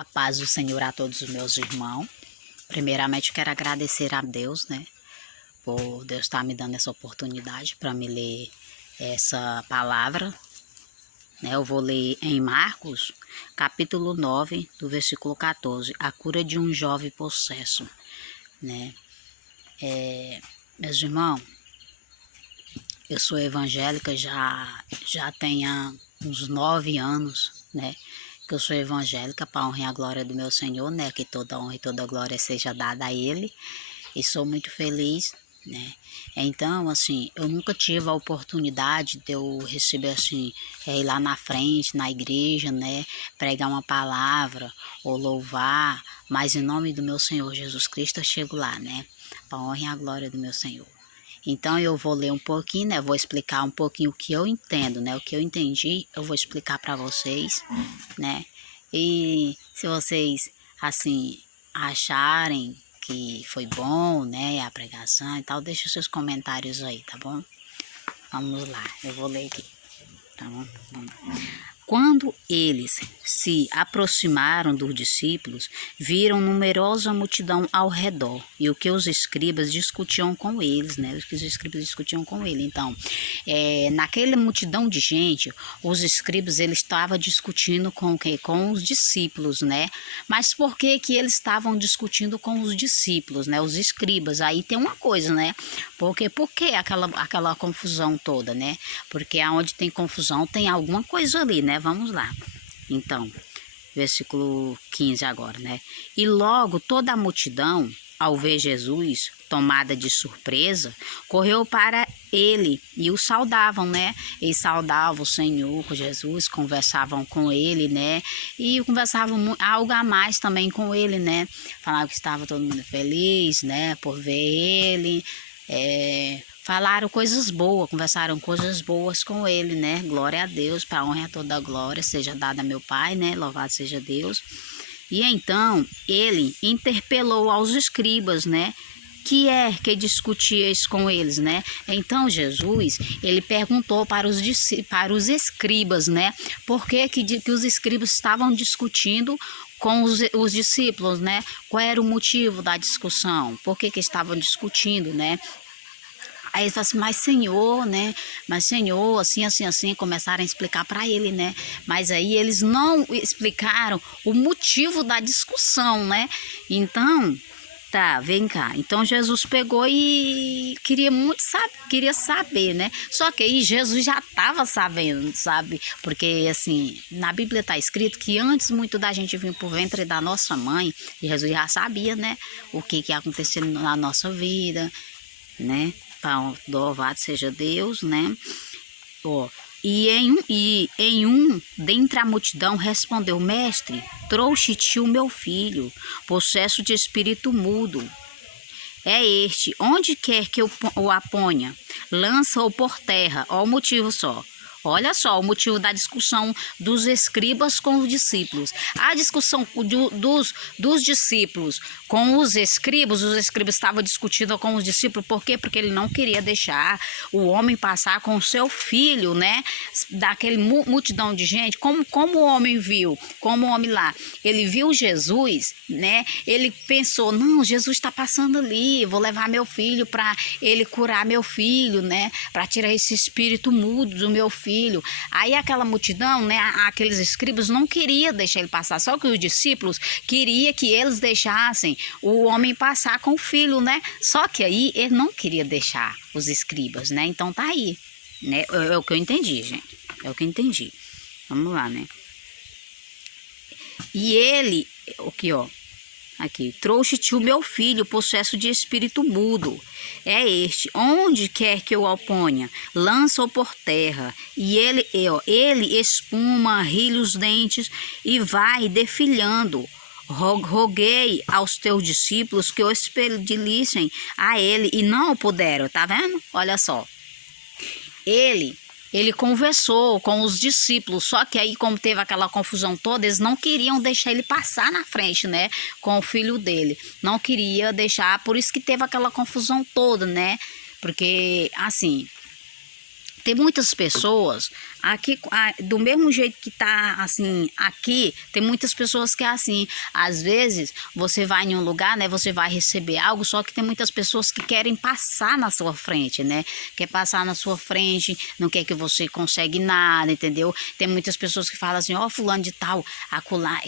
A paz do Senhor a todos os meus irmãos. Primeiramente, eu quero agradecer a Deus, por Deus estar me dando essa oportunidade para me ler essa palavra, Eu vou ler em Marcos, capítulo 9, do versículo 14, a cura de um jovem possesso, Meus irmãos, eu sou evangélica já tenho uns 9 anos, que eu sou evangélica, para a honra e a glória do meu Senhor, que toda honra e toda glória seja dada a Ele, e sou muito feliz, Então, assim, eu nunca tive a oportunidade de eu receber, assim, ir lá na frente, na igreja, pregar uma palavra ou louvar, mas em nome do meu Senhor Jesus Cristo eu chego lá, para a honra e a glória do meu Senhor. Então eu vou ler um pouquinho, vou explicar um pouquinho o que eu entendo, o que eu entendi, eu vou explicar para vocês, E se vocês, assim, acharem que foi bom, a pregação e tal, deixa os seus comentários aí, tá bom? Vamos lá, eu vou ler aqui, tá bom? Vamos lá. Quando eles se aproximaram dos discípulos, viram numerosa multidão ao redor e o que os escribas discutiam com eles, O que os escribas discutiam com ele. Então, naquela multidão de gente, os escribas eles estavam discutindo com quem? Com os discípulos, Mas por que que eles estavam discutindo com os discípulos, Os escribas? Aí tem uma coisa, Por que aquela confusão toda, Porque aonde tem confusão tem alguma coisa ali, Vamos lá. Então, versículo 15 agora, E logo toda a multidão, ao ver Jesus, tomada de surpresa, correu para ele e o saudavam, Eles saudavam o Senhor, com Jesus, conversavam com ele, E conversavam algo a mais também com ele, Falavam que estava todo mundo feliz, por ver ele, falaram coisas boas, conversaram coisas boas com ele, Glória a Deus, para a honra e a toda a glória seja dada a meu Pai, Louvado seja Deus. E então ele interpelou aos escribas, que discutia isso com eles, Então Jesus, ele perguntou para os escribas, por que os escribas estavam discutindo com os discípulos, Qual era o motivo da discussão? Por que estavam discutindo, Aí ele falou assim, mas Senhor, assim, começaram a explicar para ele, Mas aí eles não explicaram o motivo da discussão, Então, tá, vem cá. Então Jesus pegou e queria saber, Só que aí Jesus já estava sabendo, sabe? Porque, assim, na Bíblia está escrito que antes muito da gente vir pro ventre da nossa mãe, Jesus já sabia, o que ia acontecer na nossa vida, Louvado seja Deus, E em um dentre a multidão respondeu, mestre, trouxe-te o meu filho, possesso de espírito mudo. É este, onde quer que eu o aponha, lança-o por terra. Ó o motivo só. Olha só o motivo da discussão dos escribas com os discípulos. A discussão dos discípulos com os escribas estavam discutindo com os discípulos. Por quê? Porque ele não queria deixar o homem passar com o seu filho, Daquele multidão de gente. Como o homem viu, como o homem lá, ele viu Jesus, Ele pensou, não, Jesus está passando ali, vou levar meu filho para ele curar meu filho, Para tirar esse espírito mudo do meu filho. Aí aquela multidão, aqueles escribas não queria deixar ele passar, só que os discípulos queria que eles deixassem o homem passar com o filho, Só que aí ele não queria deixar os escribas, Então tá aí, É o que eu entendi, gente. É o que eu entendi. Vamos lá, E ele, aqui, trouxe-te o meu filho, possesso de espírito mudo. É este, onde quer que eu o ponha, lança-o por terra. E ele espuma, rilha os dentes e vai defilhando. Roguei aos teus discípulos que o expelissem a ele e não o puderam, tá vendo? Olha só. Ele conversou com os discípulos, só que aí, como teve aquela confusão toda, eles não queriam deixar ele passar na frente, com o filho dele. Não queria deixar, por isso que teve aquela confusão toda, Porque, assim, tem muitas pessoas, Aqui, do mesmo jeito que tá assim, aqui, tem muitas pessoas que é assim. Às vezes, você vai em um lugar, né? Você vai receber algo, só que tem muitas pessoas que querem passar na sua frente, né? Quer passar na sua frente, não quer que você consegue nada, entendeu? Tem muitas pessoas que falam assim, ó, fulano de tal, acolá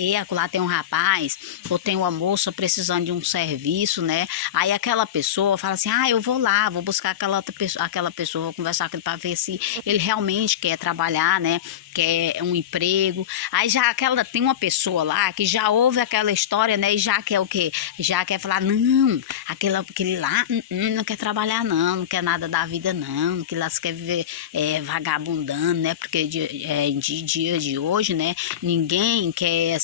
tem um rapaz, ou tem uma moça precisando de um serviço, né? Aí aquela pessoa fala assim, eu vou lá, vou buscar aquela pessoa, vou conversar com ele para ver se ele realmente quer trabalhar, né? Quer um emprego. Aí já tem uma pessoa lá que já ouve aquela história, né? E já quer o quê? Já quer falar, não, aquele lá não quer trabalhar não quer nada da vida não, que lá se quer viver vagabundando, né? Porque de dia de hoje, né? Ninguém quer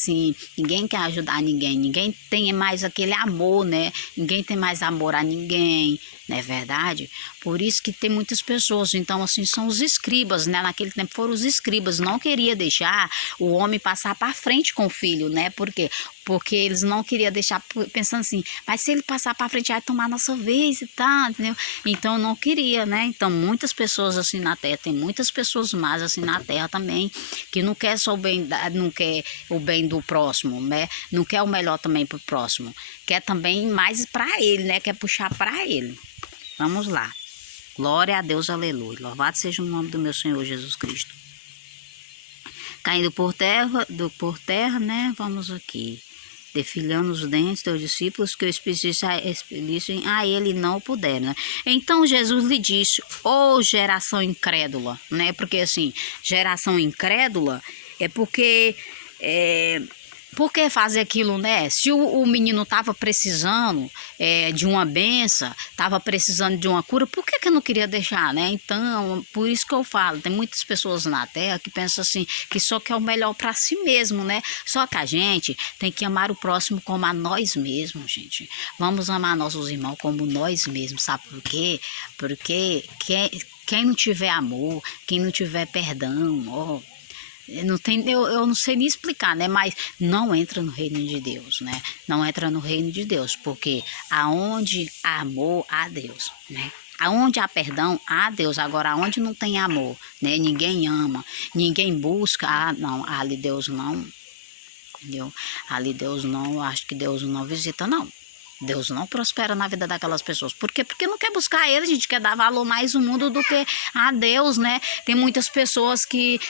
ajudar ninguém tem mais aquele amor, né? Ninguém tem mais amor a ninguém, não é verdade? Por isso que tem muitas pessoas, então assim, são os escribas, né? Naquele tempo foram os escribas, não queria deixar o homem passar para frente com o filho, né? Por quê? Porque eles não queriam deixar, pensando assim, mas se ele passar para frente, vai tomar nossa vez e tal, entendeu? Então não queria, né? Então muitas pessoas assim na terra, tem muitas pessoas más assim na terra também, que não quer só não quer o bem do próximo, né? Não quer o melhor também pro próximo, quer também mais para ele, né? Quer puxar para ele. Vamos lá. Glória a Deus, aleluia. Louvado seja o nome do meu Senhor Jesus Cristo. Caindo por terra, né? Vamos aqui. Defilhando os dentes dos discípulos que o expelissem a ele não puderam, né? Então Jesus lhe disse, ô geração incrédula, né? Porque assim, geração incrédula é porque... Por que fazer aquilo, né? Se o menino estava precisando de uma benção, estava precisando de uma cura, por que não queria deixar, né? Então, por isso que eu falo, tem muitas pessoas na terra que pensam assim, que só quer o melhor para si mesmo, né? Só que a gente tem que amar o próximo como a nós mesmos, gente. Vamos amar nossos irmãos como nós mesmos, sabe por quê? Porque quem não tiver amor, quem não tiver perdão, eu não sei nem explicar, né? Mas não entra no reino de Deus, né? Não entra no reino de Deus, porque aonde há amor, há Deus, né? Aonde há perdão, há Deus. Agora, aonde não tem amor, né? Ninguém ama, ninguém busca, não, ali Deus não, entendeu? Ali Deus não, acho que Deus não visita, não. Deus não prospera na vida daquelas pessoas. Por quê? Porque não quer buscar ele, a gente quer dar valor mais no mundo do que a Deus, né? Tem muitas pessoas que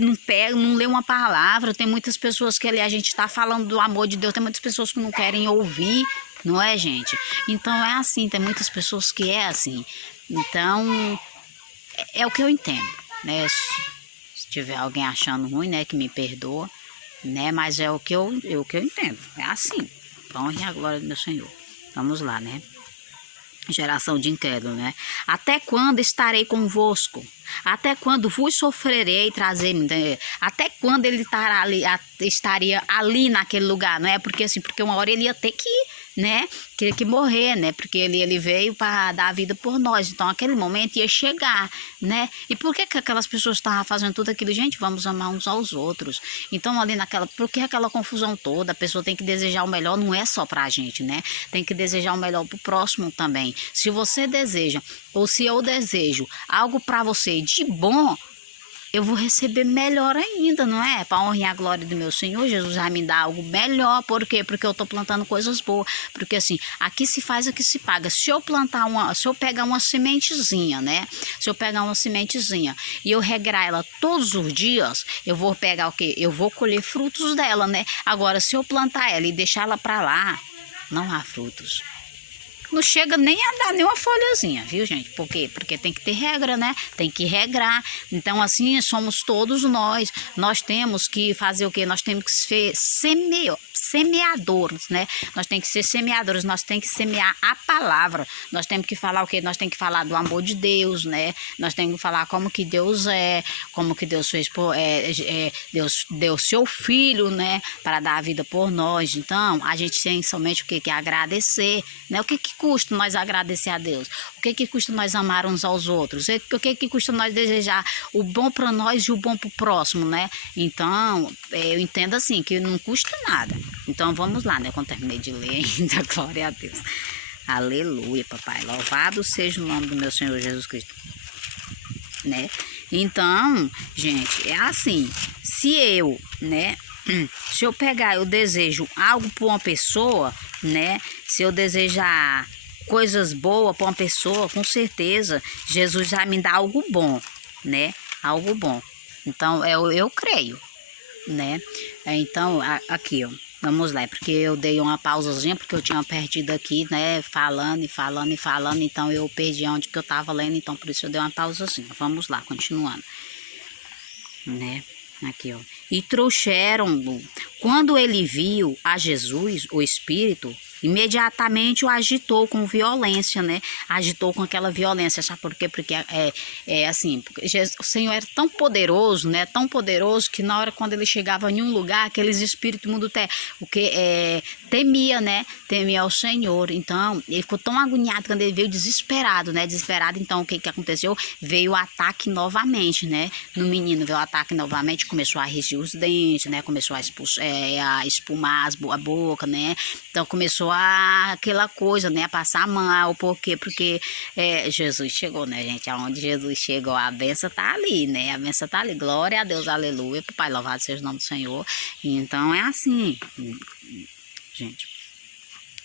não pegam, não lê uma palavra, tem muitas pessoas que ali a gente está falando do amor de Deus, tem muitas pessoas que não querem ouvir, não é, gente? Então é assim, tem muitas pessoas que é assim. Então, é o que eu entendo, né? Se tiver alguém achando ruim, né, que me perdoa, né? Mas é o que eu entendo, é assim. Honre a glória do meu Senhor. Vamos lá, né? Geração de incrédulo, né? Até quando estarei convosco? Até quando vos sofrerei trazer-me? Até quando ele estaria ali naquele lugar, não é? Porque assim, porque uma hora ele ia ter que ir, né? Que morrer, né? Porque ele veio para dar a vida por nós. Então, aquele momento ia chegar, né? E por que aquelas pessoas estavam fazendo tudo aquilo? Gente, vamos amar uns aos outros. Então, ali por que aquela confusão toda? A pessoa tem que desejar o melhor, não é só pra gente, né? Tem que desejar o melhor pro próximo também. Se você deseja, ou se eu desejo algo para você de bom, eu vou receber melhor ainda, não é? Para honrar a glória do meu Senhor, Jesus vai me dar algo melhor. Por quê? Porque eu estou plantando coisas boas. Porque assim, aqui se faz, aqui se paga. Se eu pegar uma sementezinha, né? Se eu pegar uma sementezinha e eu regrar ela todos os dias, eu vou pegar o quê? Eu vou colher frutos dela, né? Agora, se eu plantar ela e deixar ela para lá, não há frutos. Não chega nem a dar nem uma folhazinha, viu, gente? Por quê? Porque tem que ter regra, né? Tem que regrar. Então, assim, somos todos nós. Nós temos que fazer o quê? Nós temos que ser semeadores, né? Nós temos que ser semeadores, nós temos que semear a palavra. Nós temos que falar o quê? Nós temos que falar do amor de Deus, né? Nós temos que falar como que Deus é, como que Deus fez Deus deu seu filho, né? Para dar a vida por nós. Então, a gente tem somente o quê? Que agradecer, né? O que custa nós agradecer a Deus? O que custa nós amar uns aos outros? O que custa nós desejar o bom para nós e o bom para o próximo, né? Então, eu entendo assim, que não custa nada. Então, vamos lá, né? Quando terminei de ler ainda, glória a Deus. Aleluia, papai. Louvado seja o nome do meu Senhor Jesus Cristo. Né? Então, gente, é assim, se eu, né, se eu pegar, eu desejo algo para uma pessoa, né, se eu desejar coisas boas para uma pessoa, com certeza, Jesus vai me dar algo bom, né, algo bom. Então, eu creio, né, então, aqui, ó. Vamos lá, porque eu dei uma pausazinha, porque eu tinha perdido aqui, né, falando, então eu perdi onde que eu tava lendo, então por isso eu dei uma pausazinha. Vamos lá, continuando, né, aqui, ó. E trouxeram-no. Quando ele viu a Jesus, o Espírito, imediatamente o agitou com violência, né? Agitou com aquela violência, sabe por quê? Porque é assim, porque o Senhor era tão poderoso, né? Tão poderoso que na hora quando ele chegava em um lugar, aqueles espíritos mundo temia, né? Temia ao Senhor. Então, ele ficou tão agoniado quando ele veio desesperado, né? Desesperado, então o que que aconteceu? Veio o ataque novamente, né? No menino veio o ataque novamente, começou a regir os dentes, né? Começou a espumar a boca, né? Então começou aquela coisa, né? A passar mal. Por quê? Porque Jesus chegou, né, gente? Aonde Jesus chegou, a benção tá ali, né? A benção tá ali. Glória a Deus, aleluia. Papai, louvado seja o nome do Senhor. Então é assim, gente.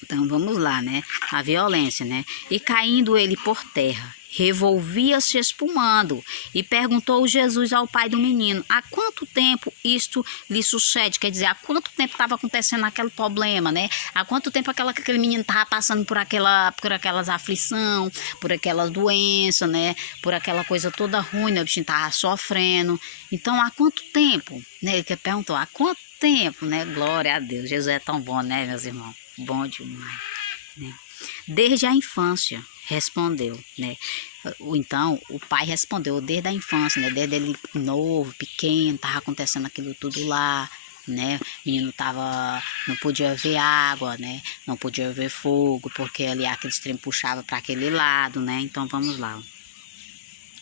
Então vamos lá, né? A violência, né? E caindo ele por terra, revolvia-se espumando, e perguntou Jesus ao pai do menino: há quanto tempo isto lhe sucede? Quer dizer, há quanto tempo estava acontecendo aquele problema, né? Há quanto tempo aquele menino estava passando por aquelas aflição, por aquelas doenças, né? Por aquela coisa toda ruim, né? O bichinho estava sofrendo. Então, há quanto tempo? Né? Ele perguntou: há quanto tempo, né? Glória a Deus. Jesus é tão bom, né, meus irmãos? Bom demais, né? Desde a infância, respondeu, né? Então, o pai respondeu desde a infância, né? Desde ele novo, pequeno, tava acontecendo aquilo tudo lá, né? O menino não podia ver água, né? Não podia ver fogo, porque ali aqueles trem puxava para aquele lado, né? Então, vamos lá.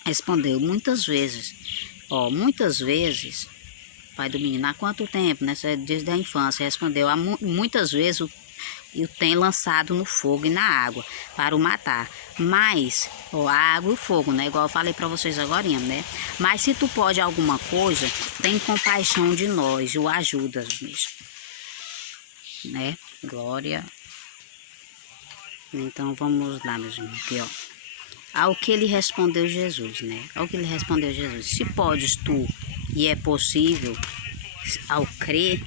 Respondeu muitas vezes, muitas vezes, pai do menino, há quanto tempo, né? Desde a infância, respondeu, muitas vezes e o tem lançado no fogo e na água para o matar. Mas, a água e o fogo, né? Igual eu falei para vocês agora, né? Mas se tu pode alguma coisa, tem compaixão de nós e o ajudas nisso, né? Glória. Então vamos lá, meus irmãos, aqui, ó. Ao que lhe respondeu Jesus, né? Ao que lhe respondeu Jesus: se podes tu, e é possível, ao crer.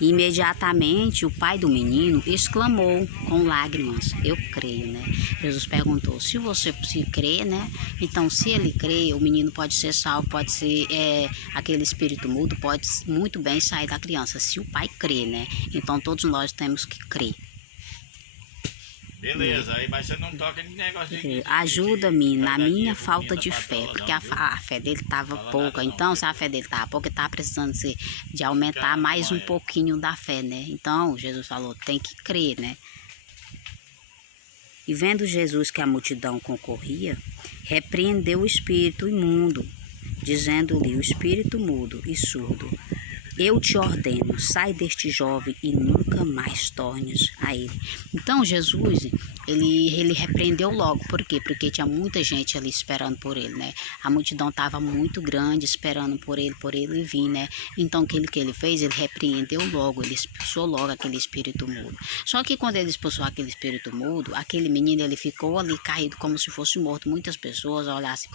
Imediatamente o pai do menino exclamou com lágrimas: eu creio, né? Jesus perguntou: se você se crê, né? Então, se ele crê, o menino pode ser salvo, pode ser aquele espírito mudo, pode muito bem sair da criança, se o pai crê, né? Então, todos nós temos que crer. Beleza, aí mas você não toca de negócio de ajuda-me na minha falta de fé, porque a fé dele estava pouca. Então, se a fé dele estava pouca, ele estava precisando de aumentar mais um pouquinho da fé, né? Então, Jesus falou, tem que crer, né? E vendo Jesus que a multidão concorria, repreendeu o espírito imundo, dizendo-lhe o espírito mudo e surdo: eu te ordeno, sai deste jovem e nunca mais tornes a ele. Então Jesus, ele repreendeu logo. Por quê? Porque tinha muita gente ali esperando por ele, né? A multidão estava muito grande esperando por ele vir, né? Então o que ele fez? Ele repreendeu logo, ele expulsou logo aquele espírito mudo. Só que quando ele expulsou aquele espírito mudo, aquele menino ele ficou ali caído como se fosse morto. Muitas pessoas olhassem,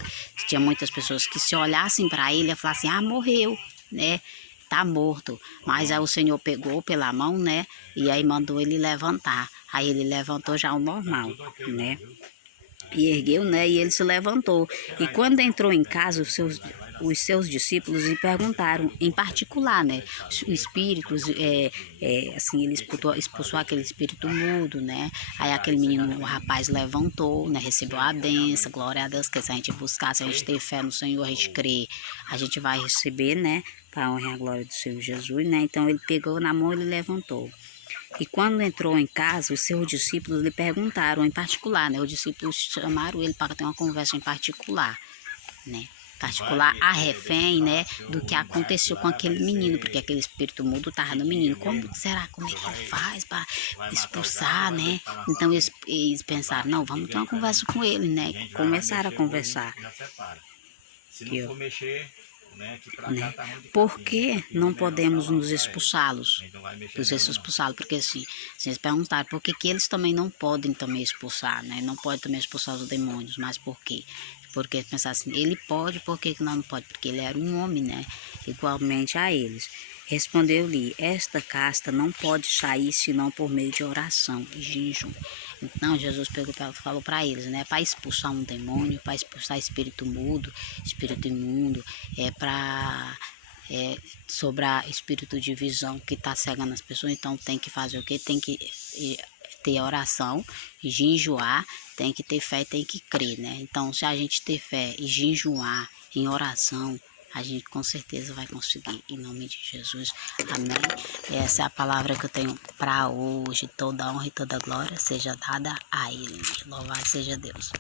tinha muitas pessoas que se olhassem para ele e falassem: ah, morreu, né? Tá morto. Mas aí o Senhor pegou pela mão, né? E aí mandou ele levantar. Aí ele levantou já o normal, né? E ergueu, né? E ele se levantou. E quando entrou em casa, os seus discípulos lhe perguntaram, em particular, né? Os espíritos, assim, ele expulsou aquele espírito mudo, né? Aí aquele menino, o rapaz levantou, né? Recebeu a benção, glória a Deus, que se a gente buscar, se a gente ter fé no Senhor, a gente crer, a gente vai receber, né? Para a honra e a glória do Senhor Jesus, né? Então ele pegou na mão e ele levantou. E quando entrou em casa, os seus discípulos lhe perguntaram em particular, né? Os discípulos chamaram ele para ter uma conversa em particular, né? Particular a refém, né? Do que aconteceu com aquele menino, porque aquele espírito mudo estava no menino. Como é que ele faz para expulsar, né? Então eles pensaram: não, vamos ter uma conversa com ele, né? Começaram a conversar. Se Aqui, não ó. for mexer, né, aqui pra Né? cá tá ruim de Por capim. que Aqui não é melhor podemos pra lá nos pra expulsá-los? ele. Não vai mexer Dos nela, não. expulsá-los, porque assim, vocês perguntaram por que, que eles também não podem também expulsar, né? Não pode também expulsar os demônios, mas por quê? Porque pensar assim, ele pode, por que que nós não pode? Porque ele era um homem, né? Igualmente a eles. Respondeu-lhe, esta casta não pode sair senão por meio de oração e jejum. Então Jesus pegou, falou para eles, né? Para expulsar um demônio, para expulsar espírito mudo, espírito imundo, sobre a espírito de visão que está cegando as pessoas, então tem que fazer o quê? Tem que ter oração, jejuar, tem que ter fé e tem que crer, né? Então, se a gente ter fé e jejuar em oração, a gente com certeza vai conseguir, em nome de Jesus, amém? Essa é a palavra que eu tenho para hoje, toda honra e toda glória seja dada a Ele, louvado seja Deus.